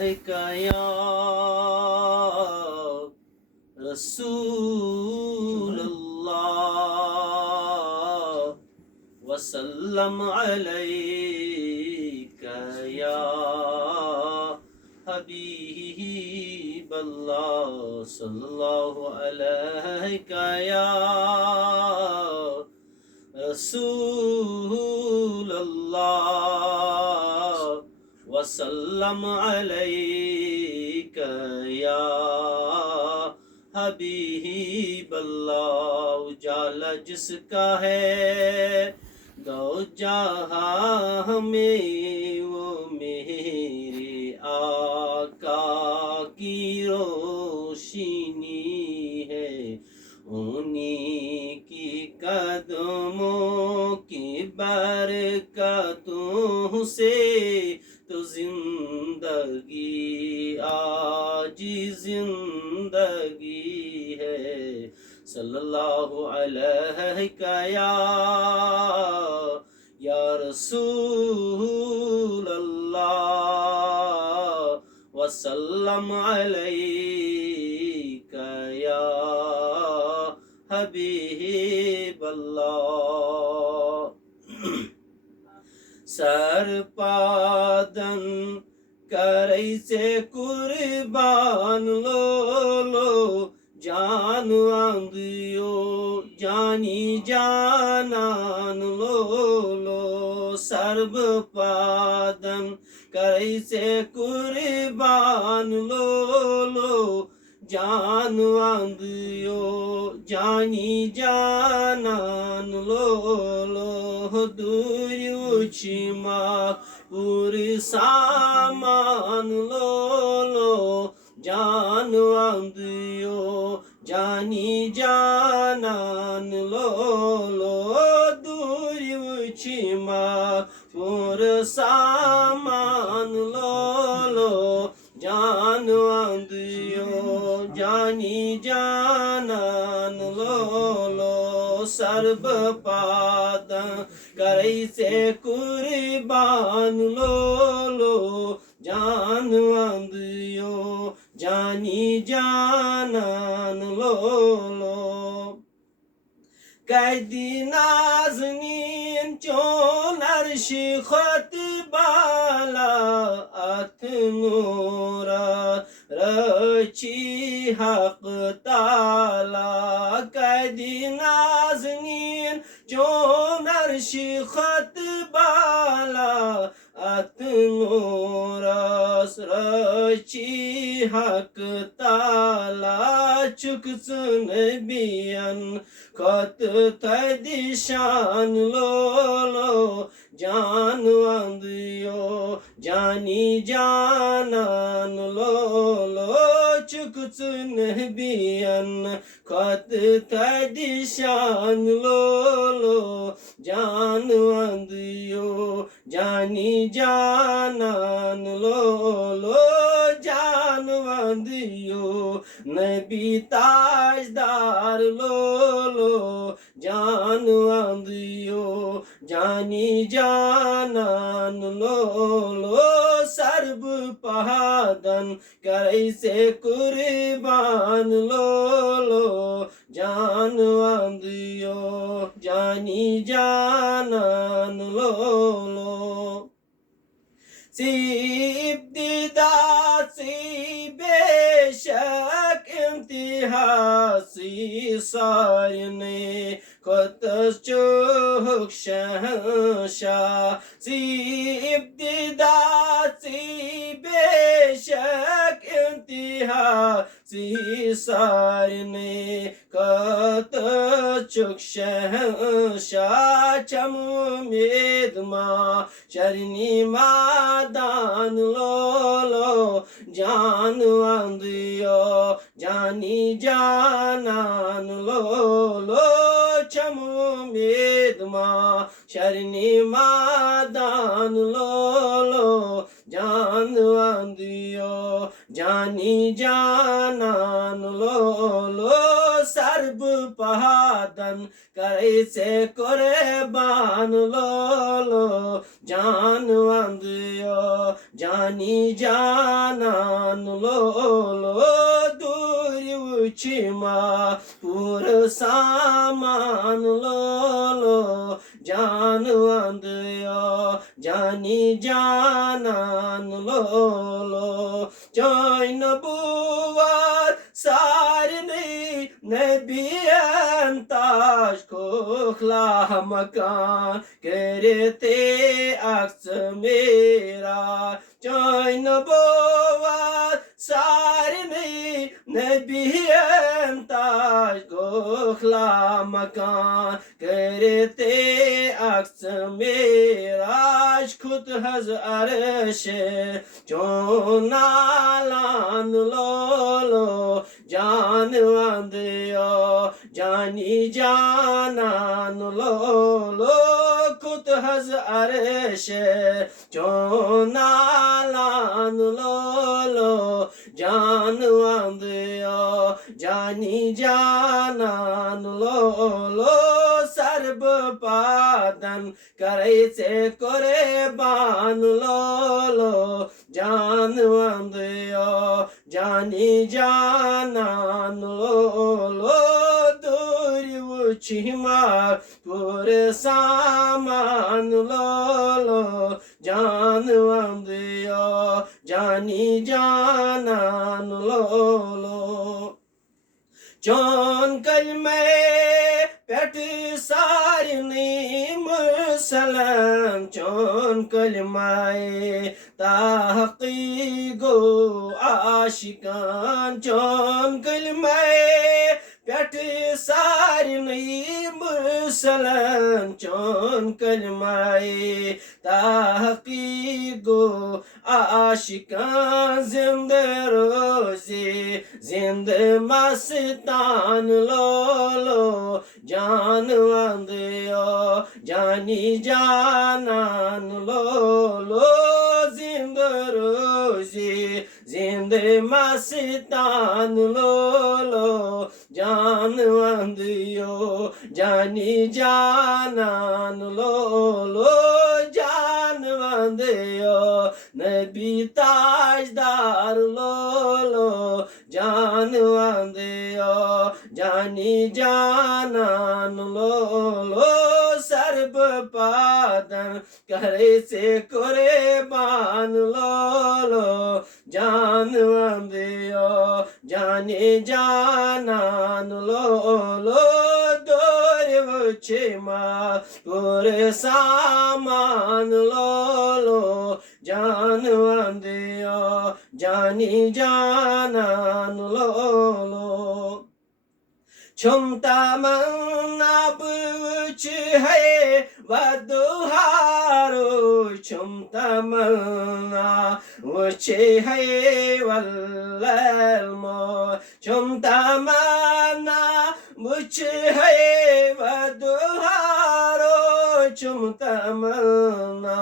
अलैका या रसूलल्लाह वसल्लम अलैका या हबीबल्लाह सल्लल्लाहु अलैका या रसूलल्लाह वसल्लम अलैका या हबीबल्लाह। उजाला जिसका है दो जहां में वो मेरे आका की रोशनी है। उन्हीं की कदमों की बरकतों से तो जिंदगी आज जिंदगी है। सल्लल्लाहु अलैका या रसूल अल्लाह वसल्लम अलैका या हबीब अल्लाह। सरपादन करे से कुर्बान लो जान आंदियो जानी जानान लो सर्व पादन करे से कुर्बान लो जान आंदियो जानी जानान लो दूर उचिमा पूरी सामान लो जान आंदियो जानी जानान लो दूर उचिमा पूरी सामान लो जान आंदियो जानी जानान लो सर्व पाद करे से कुर्बान लो जान आंदियो जानी जानान लो कैदी नाज़नीन चोन अर्शी खत बाला अतनूरा रची हक ताला कैदी नाज़नीन चोन अर्शी खत बाला अतनूरा रची हक ताला चुक सुन बियन खत तदिशान लो जान आंदियो जानी जानान लो चुक सुन बियन खत तदिशान लो जान आंदियो जानी जानान लो जान आंदियो नबी ताजदार लो जान आंदियो जानी जानान लो सर्व पहादन करे से कुर्बान लो जान आंदियो जानी जानान लो सी इब्तिदा सी बेशक इम्तिहासी सारने खुद चुक शहंशाह सी इब्तिदा सी बेशक इम्तिहासी सारने खुद चुक शहंशाह चमुमेद माँ शरनी मादान लो जान आंदियो जानी जानान लो चमुमेद माँ शरनी मादान लो जान वंदियो जानी जानान लो सर्ब पहादन कैसे कुर्बान लो जान वंदियो जानी जानान लो दूर उचिमा पूर सामान लो जान वंदियो जानी जानान लो जैन बुवार सारनी नबियन ताज खोखला मकान करते अक्स मेरा जैन बुवार सारनी नबियन ताज खोखला मकान करते अक्स मेरा खुद हज अर्श चोनालान लो जान वंदियो जानी जानान लो खुद हज अर्श चोनालान लो जान वंदियो जानी जानान लो सर्ब पादन कैसे कुर्बान लो जान वंदियो जानी जानान लो दूर उचिमार पूर सामान लो जान वंदियो जानी जानान लो जौन कल में पेट सारनी मुसलम चौन कलमाए ताहकी गो आशिकान चौन कलमाए पेट सारनी मुसलम चौन कलमाए ताहकी गो आशिकान जिंद रोजे जिंद मस्तान लो जान वंदियो जानी जानान लो जिंद रोजे जिंद मस्तान लो जान वंदियो जानी जानान लो जान वंदियो नबी ताजदार लो जान वंदियो जानी जानान लो सर्ब पादन कैसे कुर्बान लो जान वंदियो जानी जानान लो दूर उचिमा पूर सामान लो जान वंदियो जानी जानान लो क्षमता मन्ना बुच है वदुहारो क्षमता मन्ना बुच है वल्लल्मो क्षमता मन्ना बुच है वदुहारो क्षमता मन्ना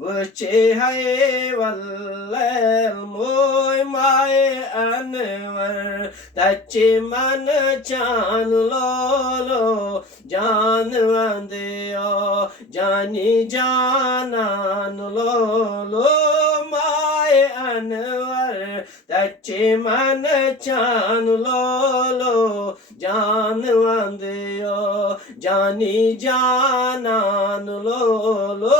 बुच है वल्लल्मो माए अनवर तच्चे मन चान लो जान वंदियो जानी जानान लो माए अनवर तच्चे मन चान लो जान वंदियो जानी जानान लो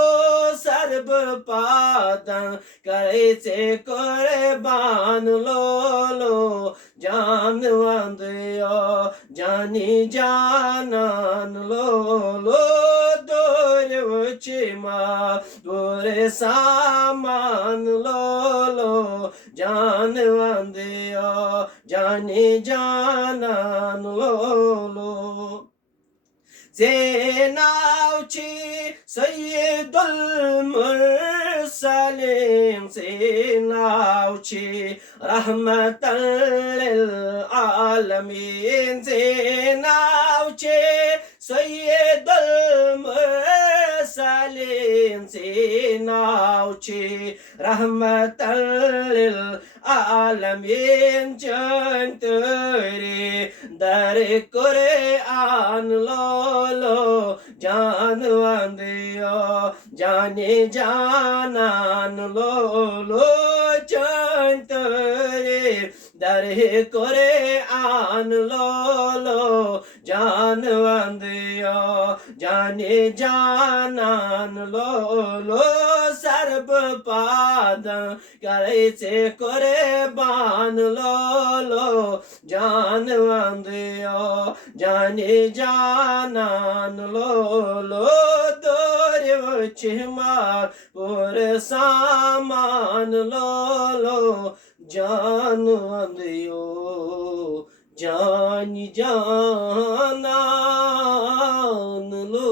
सर्ब पादन कैसे कुर्बान लो जान वंदियो जानी जानान लो दूर उचिमा दूर सामान लो जान वंदियो जानी जानान लो सेनाउची सैयदुल मुरसलीन सेनाउची रहमतल लिल आलमीन सेनाउची सैयदुल मुरसलीन सलीन से नाव छे रहमतल लिल आलमीन चंत रे दर कुरआन लो जान वंदियो जाने जानान लो चंत रे दर कुरआन लो जान वंदियो जाने जानान लो सर्ब पाद करे से कुर्बान लो जान वंदियो जाने जानान लो दोर छिमार पुर सामान लो जान वंदियो जान जानान लो